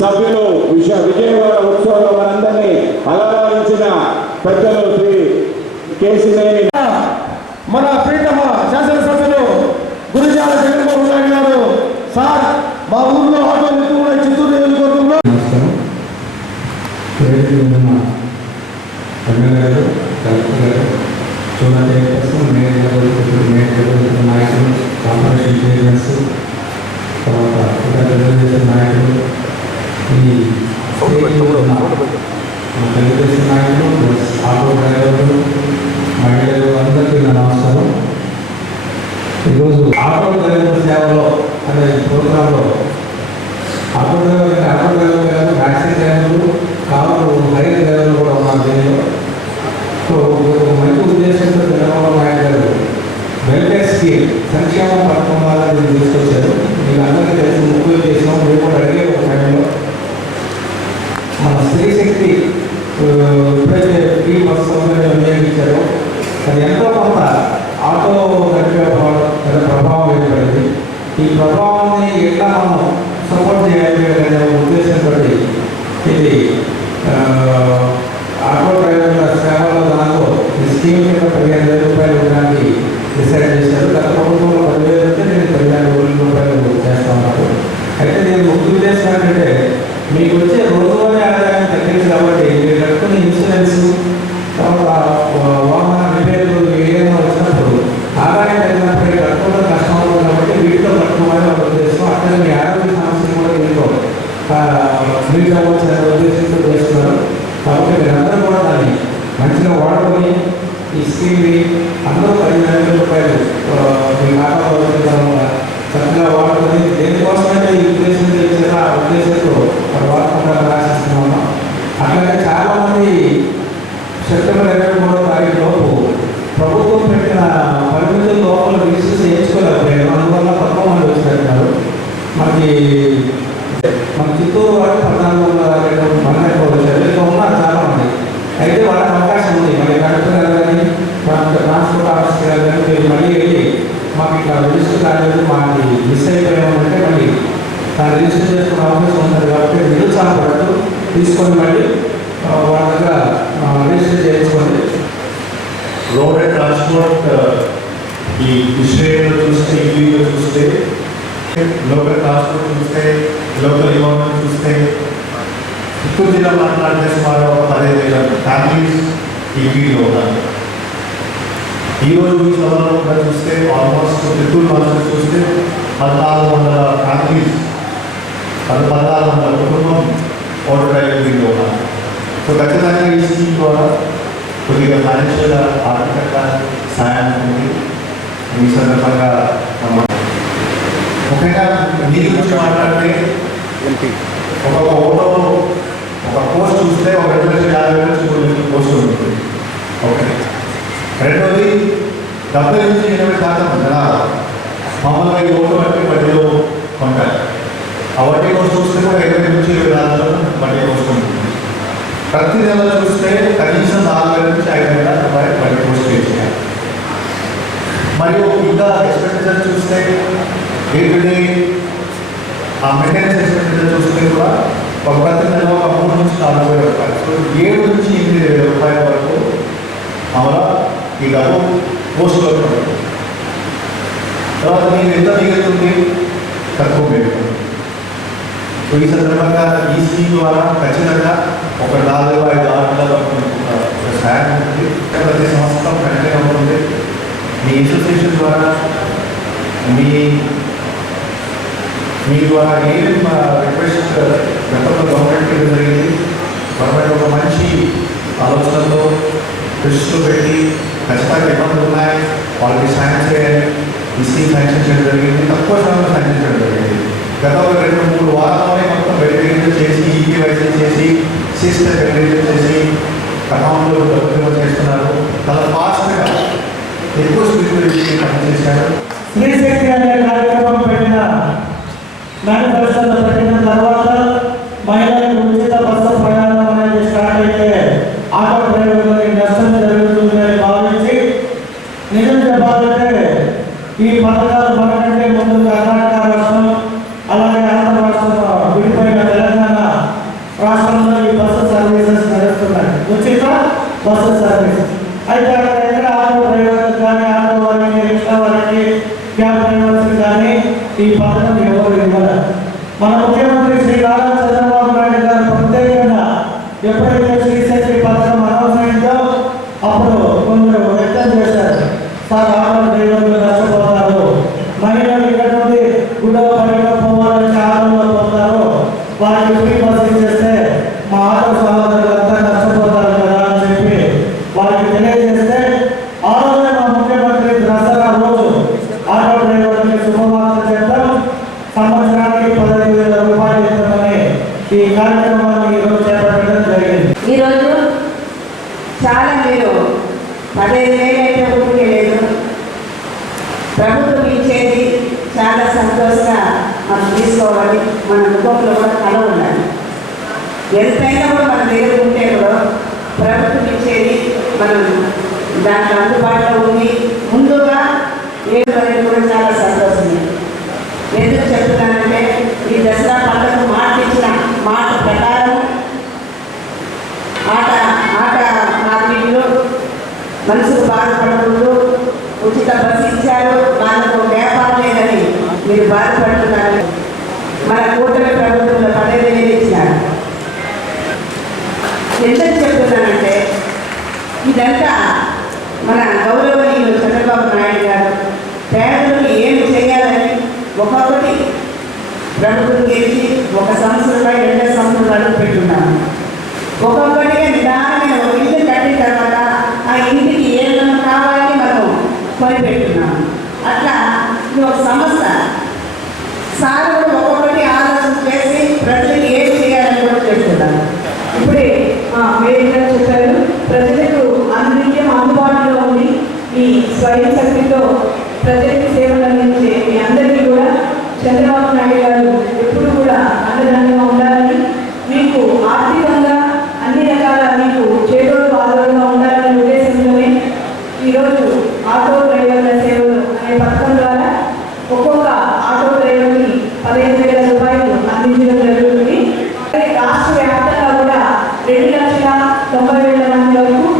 సభ్యులు విజయవాడ ఉత్సవంలో మనందరినీ అలరించిన పెద్దలు శ్రీ కేసినేని మన ప్రీతమ శాసనసభ్యులు గురిజాల జగన్మోహన్ రెడ్డి గారు సార్ మా ఊర్లో ఆటో కూడా చిత్తూరు నియోజకవర్గంలో ఎమ్మెల్యేలు కలెక్టర్ గారు చూడండి నాయకులు కార్పొరేషన్ చైర్మన్స్ తర్వాత ఇతర తెలుగుదేశం నాయకులు ఈ తెలుగుదేశం నాయకులు ప్లస్ ఆటో డ్రైవర్లు మహిళలు అందరికీ నా నమస్కారం. ఈరోజు ఆటో డ్రైవర్ సేవలో అనే ప్రోగ్రాంలో ఆటో డ్రైవర్ గారు టాక్సీ డ్రైవర్లు కారు రైలు డ్రైవర్లు కూడా ఉన్నారు. దీనిలో సో మంచి ఉద్దేశంతో చంద్రబాబు నాయుడు గారు వెల్ఫేర్ స్కీమ్ సంక్షేమ పథకాలను తీసుకొచ్చారు. మీకు అందరికీ తెలిసి ముఖ్య ఉద్దేశం మీరు కూడా అడిగే ఒక సమయంలో మన స్త్రీశక్తి ఎప్పుడైతే ఫ్రీ బస్ సౌకర్యం వినియోగించారో అది ఎంతో కొంత ఆటో నడిపే ప్రభావం ఏర్పడింది. ఈ ప్రభావాన్ని ఎట్లా మనం సపోర్ట్ చేయాలి అనే ఉద్దేశంతో ఇది ఆటో డ్రైవర్ల సేవల దానిలో ఈ స్కీమ్ కింద 15,000 రూపాయలు ఇవ్వడానికి డిసైడ్ చేశారు. గత ప్రభుత్వంలో 10,000 అయితే నేను 15,000 రూపాయలు చేస్తా ఉన్నాను. అయితే నేను ముఖ్య ఉద్దేశం ఏంటంటే మీకు వచ్చే రోజువారీ ఆదాయం తగ్గింది కాబట్టి మీరు కట్టుకునే ఇన్సూరెన్స్ తర్వాత వాహన రిపేర్లు ఏదైనా వచ్చినప్పుడు ఆదాయం తగ్గినప్పుడు కట్టుకోవడం కష్టం అవుతుంది కాబట్టి వీటితో కట్టుకోవాలని ఒక ఉద్దేశం. అట్లనే మీ ఆరోగ్య సమస్యలు కూడా దీంట్లో మీకు అవ్వాల్సిన ఉద్దేశంతో చేస్తున్నారు. కాబట్టి మీరందరూ కూడా దాన్ని మంచిగా వాడుకొని ఈ స్కీమ్ని అందరూ 15,000 రూపాయలు మీ ఖాతాలో చక్కగా వాడుకొని దేనికోసమైతే ఈ ఉద్దేశం ఇచ్చారో ఆ ఉద్దేశంతో వాడుకుంటారని ఆశిస్తున్నాము. అట్లాగే చాలామంది సెప్టెంబర్ 23వ తారీఖు లోపు ప్రభుత్వం పెట్టిన పరిమితుల లోపల రిజిస్టర్ చేయించుకోలేకపోయారు. అందువల్ల తక్కువ మంది వచ్చినట్టున్నారు. మన చిత్తూరు వాడు 1402 మంది వచ్చారు. ఇంకా ఉన్నారు చాలామంది. అయితే వాళ్ళకి అవకాశం ఉంది. మళ్ళీ కలెక్టర్ గారు కానీ ట్రాన్స్పోర్ట్ ఆఫీసర్ గారు కానీ మీరు మళ్ళీ వెళ్ళి మాకు ఇట్లా రిజిస్టర్ కాలేదు మాకు మిస్ అయిపోయామంటే మళ్ళీ రిజిస్టర్ చేసుకునే అవకాశం ఉంటుంది. కాబట్టి నిరుత్సాహపడద్దు, తీసుకొని మళ్ళీ వాళ్ళ దగ్గర రిజిస్టర్ చేసుకోండి. రోడ్ అండ్ ట్రాన్స్పోర్ట్ ఈ విషయంలో చూస్తే ఈవీలో చూస్తే లోకల్ ట్రాన్స్పోర్ట్ చూస్తే లోకల్ విమానం చూస్తే చిత్తూరు జిల్లా మాట్లాడితే సుమారు 15,000 ఫ్యామిలీస్ ఈవీలో ఉన్నారు. ఈరోజు ఈ సభలో కూడా చూస్తే ఆల్మోస్ట్ చిత్తూరు మాత్రం చూస్తే 1,400 ఫ్యామిలీస్ 1,400 కుటుంబం ఆటో డ్రైవింగ్లో ఉన్నారు. సో ఖచ్చితంగా ఈ స్కీమ్ ద్వారా కొద్దిగా ఫైనాన్షియల్ ఆర్థికంగా సాయం ఉంది. ఈ సందర్భంగా ముఖ్యంగా నీటి గురించి మాట్లాడితే ఒక ఓటో ఒక పోస్ట్ చూస్తే ఒక 2,50,000 నుంచి 3,00,000 పోస్ట్ ఉంటుంది. ఓకే, రెండోది 70 నుంచి 80% జనాలు మామూలుగా ఈ ఓటు బట్టి వడ్డీలో కొంటారు. ఆ వడ్డీ కోస్ట్ చూస్తే కూడా 20 నుంచి 24 వడ్డీ కోస్ట్ ఉంటుంది. ప్రతి నెల చూస్తే కనీసం 4,000 నుంచి 5,000 రూపాయలు వడ్డీ కోస్ట్ పే చేయాలి. మరియు ఇంకా ఎక్స్పెండిచర్ చూస్తే డే ఆ మెయింటెనెన్స్ ఎక్స్పెండిచర్ చూస్తే కూడా ఒక ప్రతి నెల ఒక 3 నుంచి 4,000 రూపాయలు. సో 7 నుంచి 8,000 రూపాయల వరకు మామూలుగా ఈ డబ్బు పోస్టులో పడుతుంది. తర్వాత మీకు ఎంత మిగులుతుంది, తక్కువ మిగులుతుంది. సో ఈ సందర్భంగా ఈ స్కీమ్ ద్వారా ఖచ్చితంగా ఒక 4-5 సాయం ఉంటుంది. ప్రతి సంవత్సరం కంటిన్యూ అవుతుంది. మీ అసోసియేషన్ ద్వారా మీ ద్వారా ఏమేమి రిక్వెస్ట్ గతంలో గవర్నమెంట్ జరిగింది. గవర్నమెంట్ ఒక మంచి ఆలోచనతో దృష్టిలో పెట్టి ఖచ్చితంగా ఇబ్బందులు ఉన్నాయి, వాళ్ళకి సాయం చేయాలి. ఈ స్కీమ్ శాంక్షన్ చేయడం జరిగింది. తక్కువ సమయంలో శాంక్షన్ చేయడం జరిగింది. గతంలో 2-3 వారాల్లోనే మొత్తం వెరిఫికేషన్ చేసి ఈకేవైసీ చేసి సిస్టమ్ వెరిఫికేషన్ చేసి అకౌంట్లో డబ్బులు చేస్తున్నారు. చాలా ఫాస్ట్గా ఎక్కువ స్పీడ్లో పనిచేసి బస్సు సర్వీస్. అయితే అక్కడ ఎక్కడ ఆటో డ్రైవర్లకు కానీ ఆటో వారికి రిక్షా వారికి క్యాబ్ డ్రైవర్స్ కానీ ఈ పథకం ఎవరు ఇవ్వరు. మన ముఖ్యమంత్రి శ్రీ నారా చంద్రబాబు నాయుడు గారు ప్రత్యేకంగా ఎప్పుడైతే శ్రీశక్తి పథకం అనౌన్స్ అయిందో అప్పుడు కొందరు వ్యక్తం చేశారు, సార్ ఆటో డ్రైవర్లు నష్టపోతారు, మహిళలు ఇక్కడ నుండి గుడ్డపల్లిలో పోవాలంటే ఆటోలో పోతారు, వారికి ఫ్రీ బస్ ఇచ్చేస్తే మా ఆటో సహోదరులంతా నష్టపోతారు కదా అని చెప్పి వారికి తెలియజేస్తే ఆ రోజే మా ముఖ్యమంత్రి దసరా రోజు ఆటో డ్రైవర్లకి శుభవార్త చేద్దాం, సంవత్సరానికి 15,000 రూపాయలు ఇస్తామని ఈ కార్యక్రమాన్ని ఈరోజు చేపట్టడం జరిగింది. ఈరోజు చాలా మీరు 15,000 అయితే ఊరికే లేదు, ప్రభుత్వం ఇచ్చేది చాలా సంతోషంగా మనం తీసుకోవాలి, మన ముఖంలో కూడా కళ ఉండాలి. ఎంతైనా కూడా మన దగ్గర ఉంటే కూడా ప్రభుత్వం ఇచ్చేది మనం దాంట్లో అందుబాటులో ఉంది. ముందుగా ఏడు వరకు కూడా చాలా సంతోషమే. ఎందుకు చెప్తున్నానంటే ఈ దసరా పండుగ మాట ఇచ్చిన మాట ప్రకారం ఆట మార్కెట్లో మనుషులు బాధపడకూడదు, ఉచిత బస్సు ఇచ్చారు, వాళ్ళకు వ్యాపారం లేదని మీరు బాధపడుతున్నారు. మన కూటమి ప్రభుత్వంలో 15,000 ఇచ్చినారు. ఎందుకు చెప్తున్నానంటే ఇదంతా మన గౌరవనీయులు చంద్రబాబు నాయుడు గారు పేదలకు ఏమి చేయాలని ఒక్కొక్కటి ప్రభుత్వం గెలిచి 1 సంవత్సరంపై 2 సంవత్సరాలు అడుగు పెట్టున్నాము. ఒక్కొక్కటిగా నిదానమైన ఒక ఇల్లు కట్టిన తర్వాత ఆ ఇంటికి ఏమైనా కావాలని మనం కొనిపెట్టున్నాము. అట్లా ఇది ఒక సంస్థ. సార్ కూడా ఒక్కొక్కటి ఆలోచన చేసి ప్రజలకు ఏం చేయాలని కూడా చేస్తున్నారు. ఇప్పుడే వేదికగా చెప్పారు, ప్రజలకు అన్నింటినీ అందుబాటులో ఉంది. ఈ స్వయం శక్తితో ప్రజలకు సేవలు అందించే మీ అందరికీ కూడా చంద్రబాబు నాయుడు గారు ఎప్పుడు కూడా అండదండగా ఉండాలని, మీకు ఆర్థికంగా అన్ని రకాల మీకు చేదోడు వాదోడుగా ఉండాలనే ఉద్దేశంతోనే ఈరోజు ఆటో డ్రైవర్ల సేవలు అనే పథకం ద్వారా ఒక్కొక్క ఆటో డ్రైవర్కి 15,000 రూపాయలు అందించడం జరుగుతుంది. రాష్ట్ర వ్యాప్తంగా కూడా 2,90,000 మంది వరకు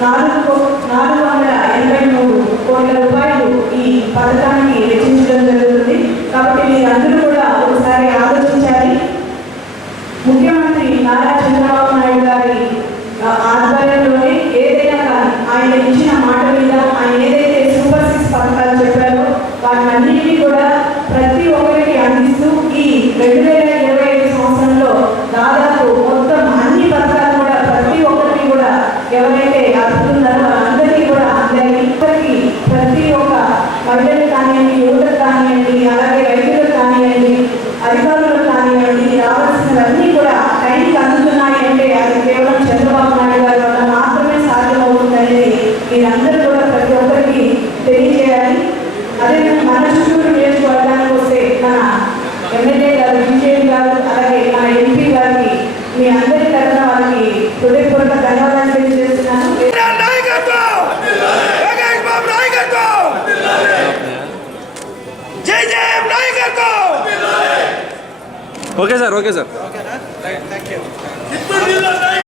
483 కోట్ల రూపాయలు ఈ పథకానికి వెచ్చించడం జరుగుతుంది. కాబట్టి మీరందరూ కూడా ఒకసారి ఆలోచించాలి. ముఖ్యమంత్రి నారా చంద్రబాబు నాయుడు గారి ఆధ్వర్యంలోనే ఏదైనా కానీ ఆయన ఇచ్చిన మాట మీద ఆయన ఏదైతే సూపర్ 6 పథకాలు చెప్పారో వాటినన్నింటినీ కూడా ప్రతి ఒక్కరికి అందిస్తూ ఈ 2025 సంవత్సరంలో దాదాపు మొత్తం అన్ని పథకాలు కూడా ప్రతి ఒక్కరికి కూడా ఎవరైతే అర్హులున్నారో వాళ్ళందరికీ కూడా అందరికీ ప్రతి ఒక్క మహిళలకు కానివ్వండి, యువతకు కానివ్వండి, అలాగే రైతులకు కానివ్వండి, అధికారులకు కానివ్వండి, రావాల్సినవన్నీ కూడా టైంకి అందుతున్నాయి అంటే అది కేవలం చంద్రబాబు నాయుడు గారి వల్ల మాత్రమే సాధ్యమవుతుందనేది మీరందరూ కూడా ప్రతి ఒక్కరికి తెలియజేయాలి. అదేవిధంగా మన చుట్టూరు నియోజకవర్గానికి వస్తే మన ఎమ్మెల్యే గారు, బీజేపీ గారు, అలాగే మన ఎంపీ గారికి మీ అందరి తరఫున వారికి హృదయపూర్వక ధన్యవాదాలు తెలియజేస్తున్నాను. Okay sir.